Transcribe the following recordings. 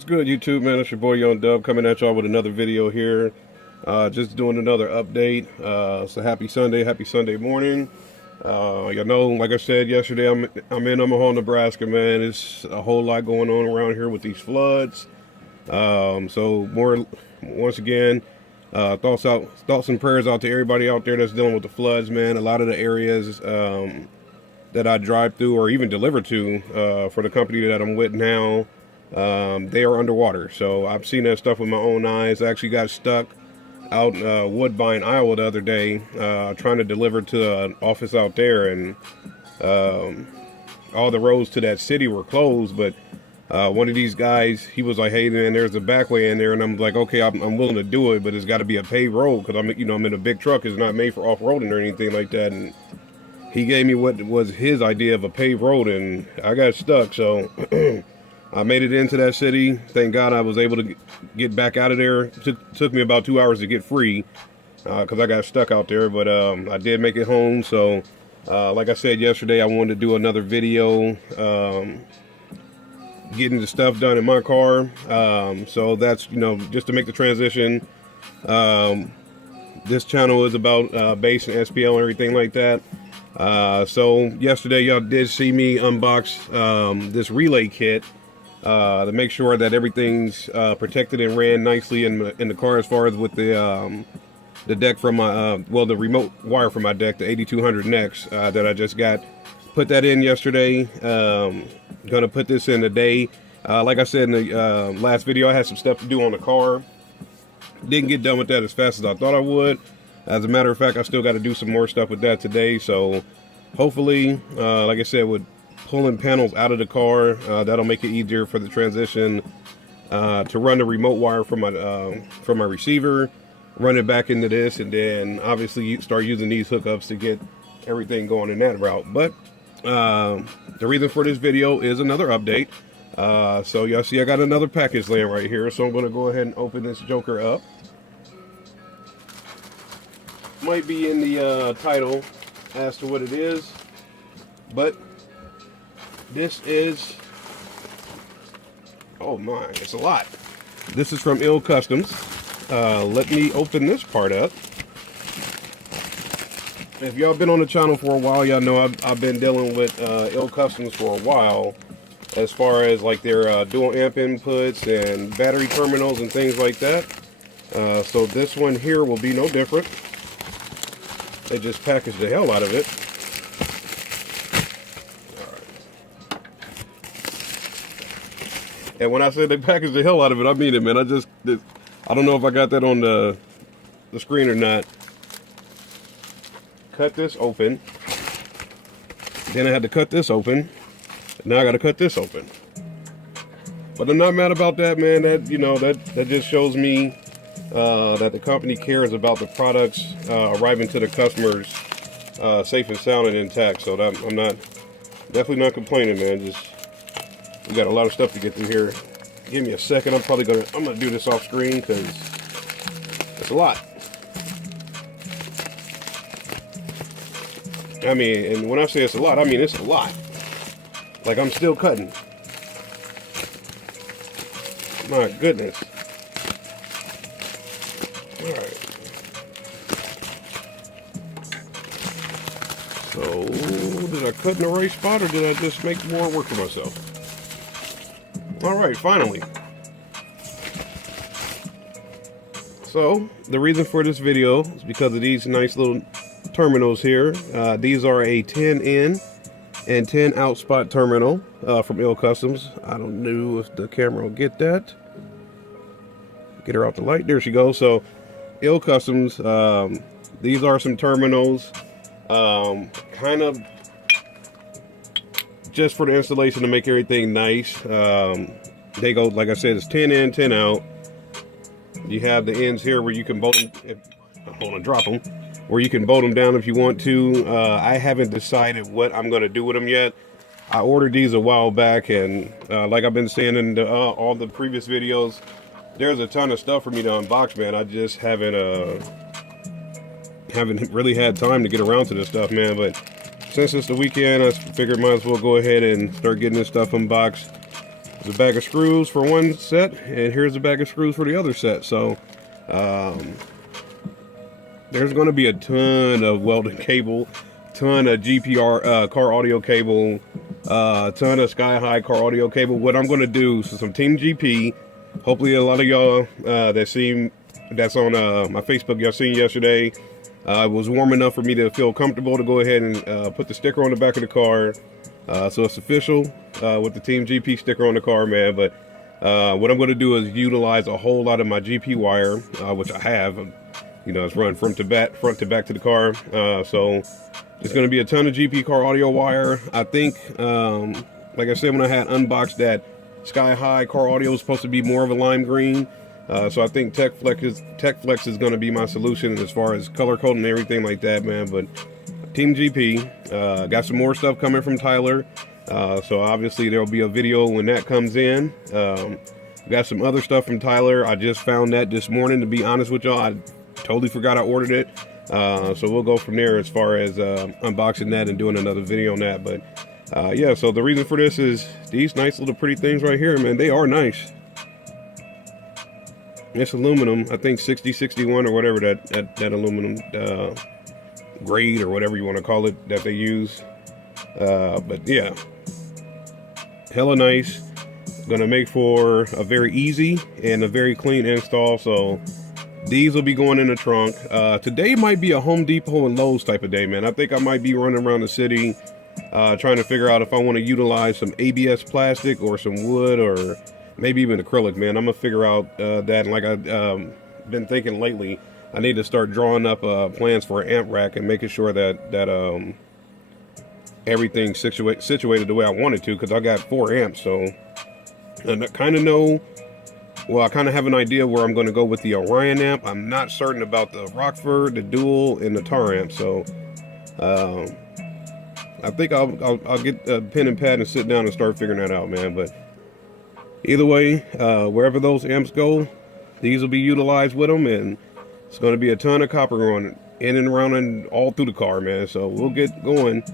What's good, YouTube, man? It's your boy Young Dub coming at y'all with another video here. Just doing another update. So happy Sunday morning. You know, like I said yesterday, I'm in Omaha, Nebraska, man. It's a whole lot going on around here with these floods. Once again, thoughts and prayers out to everybody out there that's dealing with the floods, man. A lot of the areas that I drive through or even deliver to for the company that I'm with now, they are underwater. So I've seen that stuff with my own eyes. I actually got stuck out in Woodbine, Iowa the other day, trying to deliver to an office out there, and all the roads to that city were closed. But one of these guys, he was like, "Hey, man, there's a back way in there," and I'm like, "Okay, I'm willing to do it, but it's got to be a paved road because I'm in a big truck. It's not made for off-roading or anything like that." And he gave me what was his idea of a paved road, and I got stuck. So I made it into that city. Thank God I was able to get back out of there. Took me about 2 hours to get free because I got stuck out there, but I did make it home. So like I said yesterday, I wanted to do another video getting the stuff done in my car. So that's, just to make the transition. This channel is about bass and SPL and everything like that. So yesterday y'all did see me unbox this relay kit to make sure that everything's protected and ran nicely in the car, as far as with the deck from my the remote wire from my deck, the 8200 NX that I just got. Put that in yesterday. Gonna put this in today. Like I said in the last video, I had some stuff to do on the car. Didn't get done with that as fast as I thought I would. As a matter of fact, I still got to do some more stuff with that today. So hopefully, like I said, with pulling panels out of the car, that'll make it easier for the transition to run the remote wire from my receiver, run it back into this, and then obviously start using these hookups to get everything going in that route. But the reason for this video is another update. So y'all see I got another package laying right here, so I'm going to go ahead and open this joker up. Might be in the title as to what it is, but this is, oh my, it's a lot. This is from customz. Let me open this part up. If y'all been on the channel for a while, y'all know I've been dealing with customz for a while, as far as like their dual amp inputs and battery terminals and things like that. So this one here will be no different. They just packaged the hell out of it. And when I say they packaged the hell out of it, I mean it, man. I don't know if I got that on the screen or not. Cut this open. Then I had to cut this open. Now I got to cut this open. But I'm not mad about that, man. That just shows me that the company cares about the products arriving to the customers safe and sound and intact. So that I'm definitely not complaining, man. We got a lot of stuff to get through here. Give me a second. I'm gonna do this off screen because it's a lot. I mean, and when I say it's a lot, I mean it's a lot. Like, I'm still cutting. My goodness. Alright. So, did I cut in the right spot, or did I just make more work for myself? Alright, finally. So, the reason for this video is because of these nice little terminals here. These are a 10 in and 10 out spot terminal from customz. I don't know if the camera will get that. Get her out the light. There she goes. So customz, these are some terminals, kind of just for the installation to make everything nice. They go, like I said, it's 10 in, 10 out. You have the ends here where you can bolt them. I don't want to drop them. Where you can bolt them down if you want to. I haven't decided what I'm going to do with them yet. I ordered these a while back, and like I've been saying in all the previous videos, there's a ton of stuff for me to unbox, man. I just haven't really had time to get around to this stuff, man. But since it's the weekend, I figured might as well go ahead and start getting this stuff unboxed. There's a bag of screws for one set, and here's a bag of screws for the other set. So there's going to be a ton of welding cable, ton of GPR car audio cable, ton of Sky High car audio cable. What I'm going to do is some Team GP. Hopefully a lot of y'all that's on my Facebook, y'all seen yesterday. It was warm enough for me to feel comfortable to go ahead and put the sticker on the back of the car. So it's official with the Team GP sticker on the car, man. But what I'm going to do is utilize a whole lot of my GP wire, which I have. You know, it's run front to back to the car. So there's going to be a ton of GP car audio wire. I think, like I said, when I had unboxed that Sky High car audio, was supposed to be more of a lime green. So I think Tech Flex is going to be my solution as far as color coding and everything like that, man. But Team GP, got some more stuff coming from Tyler. So obviously there'll be a video when that comes in. Got some other stuff from Tyler. I just found that this morning, to be honest with y'all. I totally forgot I ordered it. So we'll go from there as far as unboxing that and doing another video on that. But yeah, so the reason for this is these nice little pretty things right here, man. They are nice. It's aluminum, I think 6061 or whatever that aluminum grade or whatever you want to call it that they use. But yeah, hella nice. Gonna make for a very easy and a very clean install. So these will be going in the trunk. Today might be a Home Depot and Lowe's type of day, man. I think I might be running around the city trying to figure out if I want to utilize some ABS plastic or some wood or maybe even acrylic, man. I'm gonna figure out that. And like I've been thinking lately, I need to start drawing up plans for an amp rack and making sure that everything's situated the way I want it to, because I got 4 amps. So I kind of know. Well, I kind of have an idea where I'm going to go with the Orion amp. I'm not certain about the Rockford, the Dual, and the Tar amp. So I think I'll get a pen and pad and sit down and start figuring that out, man. But either way, wherever those amps go, these will be utilized with them, and it's going to be a ton of copper going in and around and all through the car, man. So we'll get going.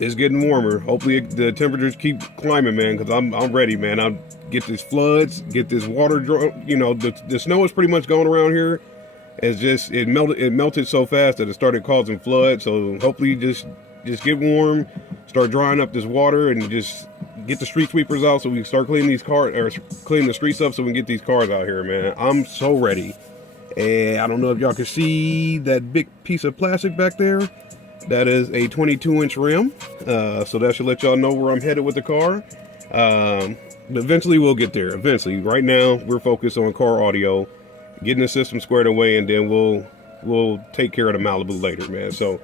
It's getting warmer. Hopefully the temperatures keep climbing, man, because I'm ready, man. I'll get these floods, get this water, you know, the snow is pretty much going around here. It's just, it melted so fast that it started causing floods. So hopefully just get warm, start drying up this water, and just get the street sweepers out so we can start cleaning these cars, or cleaning the streets up so we can get these cars out here, man. I'm so ready. And I don't know if y'all can see that big piece of plastic back there. That is a 22-inch rim, so that should let y'all know where I'm headed with the car. But eventually we'll get there. Eventually, right now we're focused on car audio, getting the system squared away, and then we'll take care of the Malibu later, man. So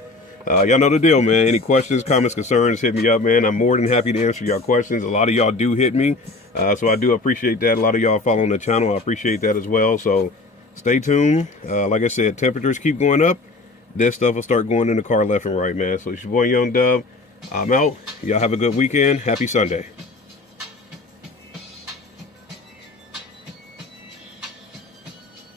y'all know the deal, man. Any questions, comments, concerns, hit me up, man. I'm more than happy to answer y'all questions. A lot of y'all do hit me, so I do appreciate that. A lot of y'all following the channel, I appreciate that as well. So stay tuned. Like I said, temperatures keep going up. This stuff will start going in the car left and right, man. So it's your boy Young Dub. I'm out. Y'all have a good weekend. Happy Sunday.